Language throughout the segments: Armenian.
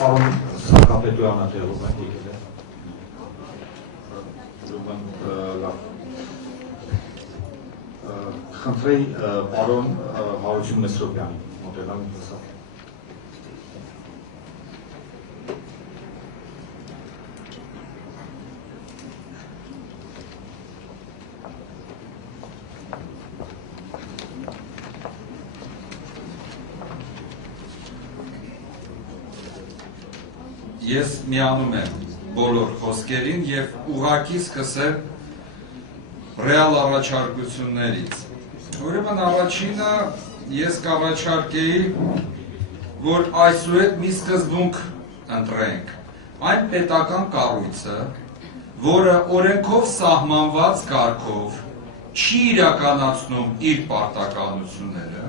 Պարոն Սարգսակյանը տեղում է եկել է։ Խնդրեի պարոն Հարություն Մեսրոպյանին մոտենալ ինձ։ Ես միանում եմ բոլոր խոսքերին և ուղղակի սկսեմ ռեալ առաջարկություններից։ Ուրեմն առաջինը ես կառաջարկեի, որ այսուհետ մի սկզբունք ընտրենք։ Այն պետական կառույցը, որը օրենքով սահմանված կարգով չի իրականացնում իր պարտականությունները,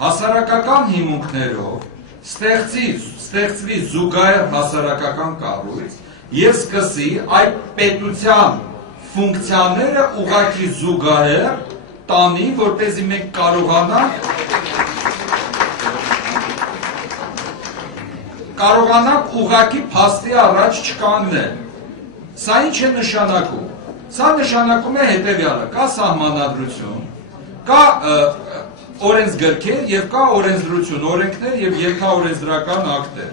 հասարակական հիմունքներով ստեղծվի զուգահեռ հասարակական կառույց և սկսի այդ պետության ֆունկցիաները ուղղակի զուգահեռ տանի, որպեսզի մենք կարողանանք ուղղակի փաստի առաջ չկանգնել։ Սա ինչ է նշանակում։ Սա նշանակում է հետևյալը. կա սահմանադրություն, կա օրենսգրքեր և կա օրենսդրություն, օրենքներ և ենթաօրենսդրական ակտեր։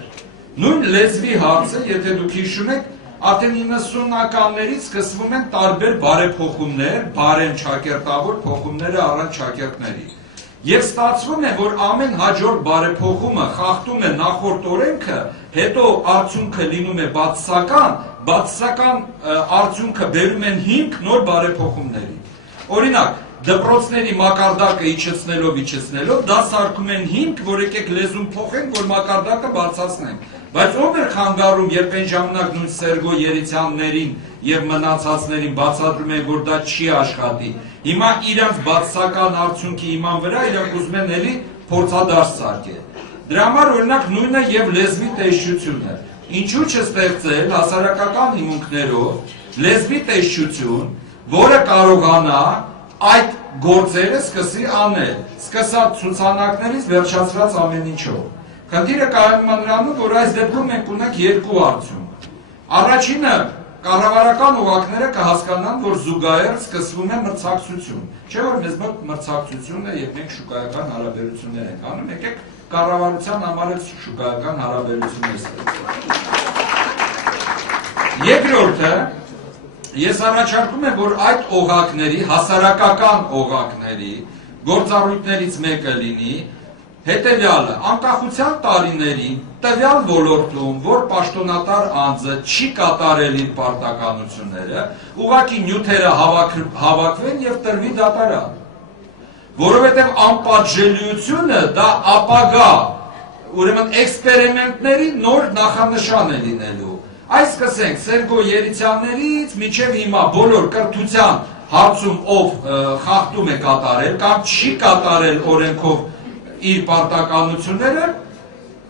Նույն լեզվի հարցը, եթե դուք հիշում եք, արդեն 90-ականներից սկսվում են տարբեր բարեփոխումներ, բարեն ճակերտավոր փոխումները առանց ճակերտների։ Եվ ստացվում է, որ ամեն հաջորդ բարեփոխումը խախտում է նախորդ օրենքը, հետո արդյունքը լինում է բացասական արդյունքը բերում են 5 նոր բարեփոխումների։ Օրինակ, դպրոցների մակարդակը իջեցնելով, դա սարքում են 5, որ եկեք լեզուն փոխենք, որ մակարդակը բարձրացնենք։ Բայց ով էր խանգարում, երբ այն ժամանակ նույն Սերգո Երիցյաններին և մնացածներին բացատրում են, որ դա չի աշխատի։ Հիմա իրանց բացասական արդյունքի իման վրա իրանք ուզում են էլի փորձադարձ սարքել։ Դրա համար օրինակ նույնը և լեզվի տեսչությունը։ Ինչու չստեղծել հասարակական հիմունքներով լեզվի տեսչություն, որը կարողանա այդ գործերը սկսի անել, սկսած ցուցանակներից վերջացրած ամեն ինչով։ Խնդիրը կայանում է նրանում, որ այս դեպքում մենք ունենք երկու արդյունք։ Առաջինը, կառավարական օղակները կհասկանան, որ զուգահեռ սկսվում է մրցակցություն։ Չէ՞ որ մեզ մոտ մրցակցություն է և մենք շուկայական հարաբերություններ ենք անում, եկեք կառավարության համար շուկայական հարաբերություններ ստեղծենք։ Երկրորդը, ես առաջարկում եմ, որ այդ օղակների, հասարակական օղակների գործառույթներից մեկը լինի հետևյալը, անկախության տարիներին տվյալ ոլորտում, որ պաշտոնատար անձը չի կատարել իր պարտականությունները, ուղղակի նյութերը հավաքվեն և տրվի դատարան։ Որովհետև անպատժելիությունը դա ապագա, ուրեմն էքսպերիմենտների նոր նախանշան է լինելու։ Այս սկսենք Սերգո Երիցյաններից մինչև հիմա բոլոր կրթության հարցում ով խախտում է կատարել կամ չի կատարել օրենքով իր պարտականությունները,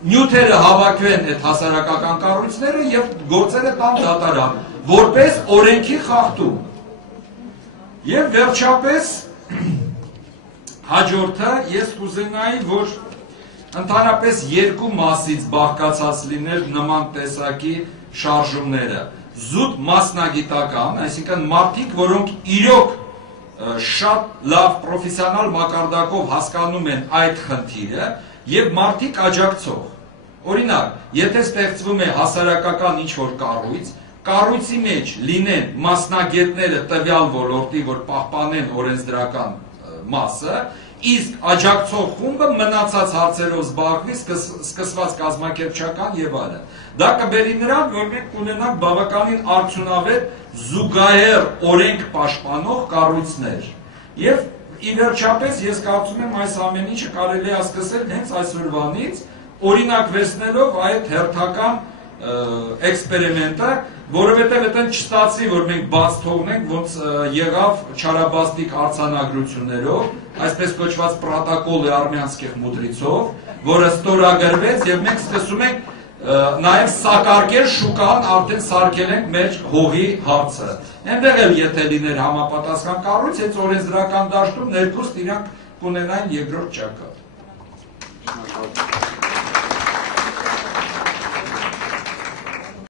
նյութերը հավաքվեն այդ հասարակական կառույցները և գործերը տան դատարան, որպես օրենքի խախտում։ Եվ վերջապես հաջորդը ես կուզենայի, որ ընդհանրապես երկու մասից բաղկացած լիներ նման տեսակի շարժումները, զուտ մասնագիտական, այսինքն մարդիկ, որոնք իրոք շատ լավ պրոֆեսիոնալ մակարդակով հասկանում են այդ խնդիրը և մարդիկ աջակցող։ Օրինակ, եթե ստեղծվում է հասարակական ինչ-որ կառույց, կառույցի մեջ լինեն մասնագետները տվյալ ոլորտի, որ պահպանեն օրենսդրական մասը, իսկ աջակցող խումբը մնացած հարցերով զբաղվի, սկսված կազմակերպչական և այլն։ Դա կբերի նրան, որ մենք կունենանք բավականին արդյունավետ զուգահեռ օրենք պաշտպանող կառույցներ։ Եվ ի վերջապես ես կարծում եմ այս ամեն ինչը կարելի է սկսել հենց այսօրվանից, օրինակվեցնելով այդ հերթական էքսպերիմենտը, որովհետև այդտեղ չստացվի, որ մենք բաց թողնենք, ոնց եղավ չարաբաստիկ արձանագրություններով, այսպես կոչված պրոտոկոլի արմյանսկих մուդրիցով, որը ստորագրվեց և մենք սկսում ենք նաև սակարկել շուկան, արդեն սարքել ենք մեր հողի հարցը։ Այնտեղ էլ եթե լիներ համապատասխան կառույց, հենց օրենսդրական դաշտում ներքուստ իրանք կունենային երկրորդ ճակատ։